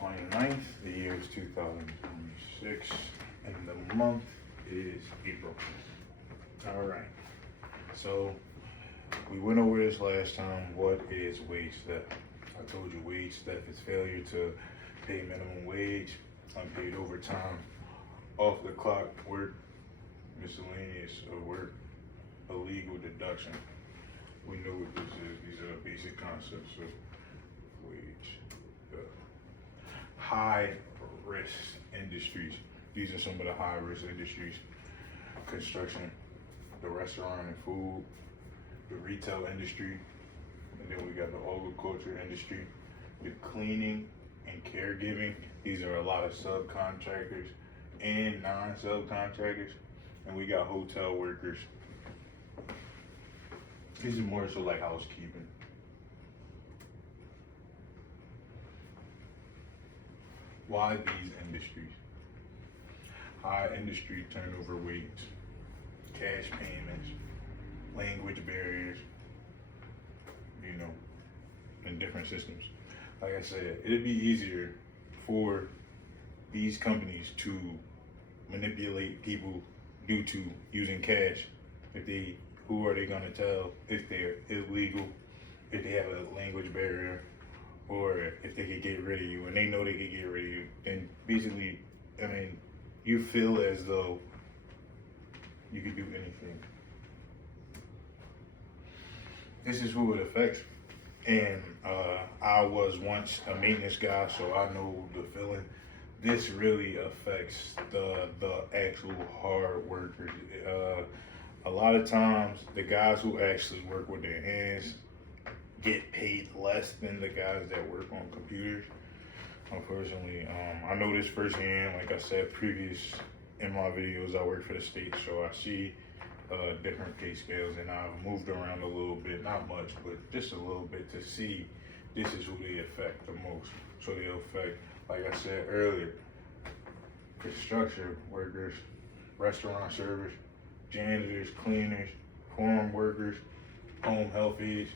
29th, the year is 2026, and the month is April. All right, so we went over this last time. What is wage theft? I told you wage theft is failure to pay minimum wage, unpaid overtime, off the clock work, miscellaneous work, illegal deduction. We know what this is. These are the basic concepts of wage theft. High risk industries. These are some of the high risk industries: construction, the restaurant and food, the retail industry, and then we got the agriculture industry, the cleaning and caregiving. These are a lot of subcontractors and non-subcontractors, and we got hotel workers. These are more so like housekeeping. Why these industries? High industry turnover rates, cash payments, language barriers, in different systems. Like I said, it'd be easier for these companies to manipulate people due to using cash. Who are they gonna tell if they're illegal, if they have a language barrier, or if they could get rid of you, and they know they could get rid of you? Then basically, you feel as though you could do anything. This is who it affects. And I was once a maintenance guy, so I know the feeling. This really affects the actual hard workers. A lot of times, the guys who actually work with their hands get paid less than the guys that work on computers. Unfortunately, I know this firsthand. Like I said previous in my videos, I work for the state, so I see different pay scales, and I've moved around a little bit, not much, but just a little bit, to see this is who they affect the most. So they affect, like I said earlier, construction workers, restaurant servers, janitors, cleaners, farm workers, home health aides,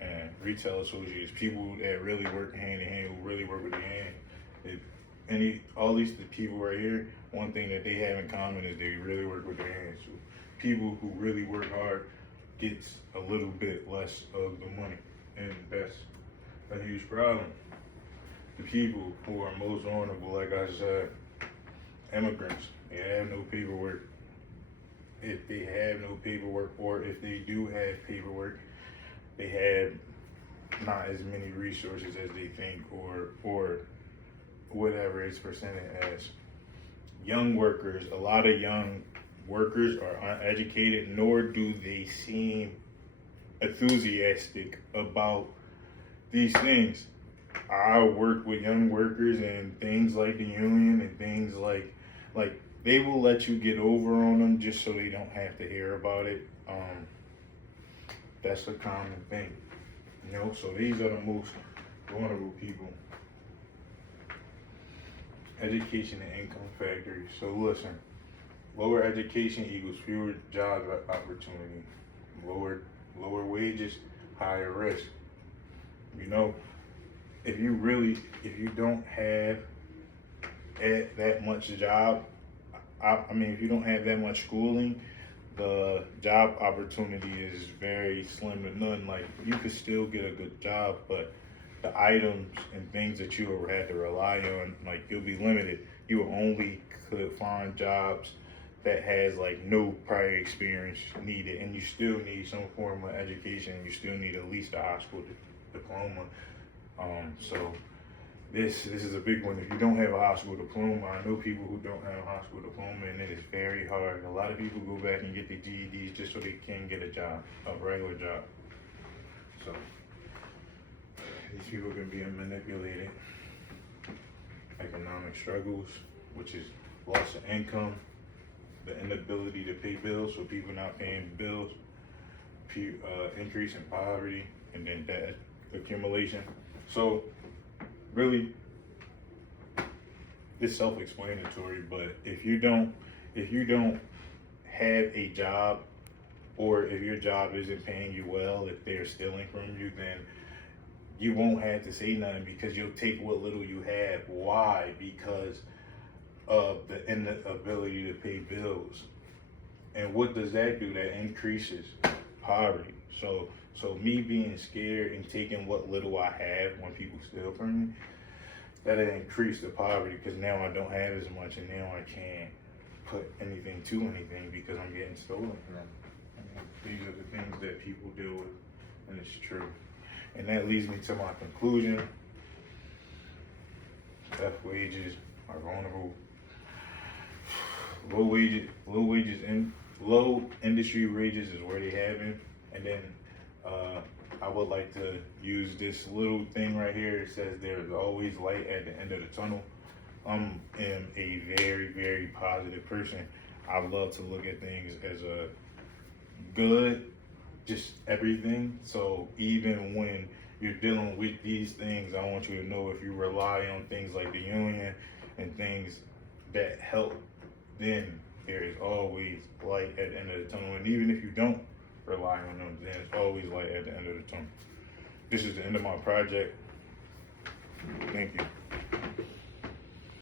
and retail associates, people that really work hand in hand, who really work with their hand. All these people right here, one thing that they have in common is they really work with their hands. So people who really work hard gets a little bit less of the money, and that's a huge problem. The people who are most vulnerable, like I said, immigrants, they have no paperwork. If they have no paperwork, or if they do have paperwork, they have not as many resources as they think, or whatever it's presented as. Young workers, a lot of young workers are uneducated, nor do they seem enthusiastic about these things. I work with young workers, and things like the union and things like they will let you get over on them just so they don't have to hear about it. That's a common thing, so these are the most vulnerable people. Education and income factors. So listen, lower education equals fewer job opportunity. Lower wages, higher risk. If you don't have that much job, if you don't have that much schooling, the job opportunity is very slim to none. Like, you could still get a good job, but the items and things that you will have to rely on, like, you'll be limited. You only could find jobs that has like no prior experience needed, and you still need some form of education. You still need at least a high school diploma. So this is a big one. If you don't have a high school diploma, I know people who don't have a high school diploma, and it is very hard. A lot of people go back and get the GEDs just so they can get a job, a regular job. So these people can be manipulated. Economic struggles, which is loss of income, the inability to pay bills, so people not paying bills, increase in poverty, and then debt accumulation. So really, it's self-explanatory. But if you don't have a job, or if your job isn't paying you well, if they're stealing from you, then you won't have to say nothing because you'll take what little you have. Why? Because of the inability to pay bills. And what does that do? That increases poverty. So me being scared and taking what little I have when people steal from me, that'll increase the poverty because now I don't have as much and now I can't put anything to anything because I'm getting stolen from them. These are the things that people deal with, and it's true. And that leads me to my conclusion. Theft wages are vulnerable. Low industry wages is where they have it. And then I would like to use this little thing right here. It says there's always light at the end of the tunnel. I am a very, very positive person. I love to look at things as a good, just everything. So even when you're dealing with these things, I want you to know if you rely on things like the union and things that help, then there is always light at the end of the tunnel. And even if you don't rely on them, then there's always light at the end of the tunnel. This is the end of my project. Thank you.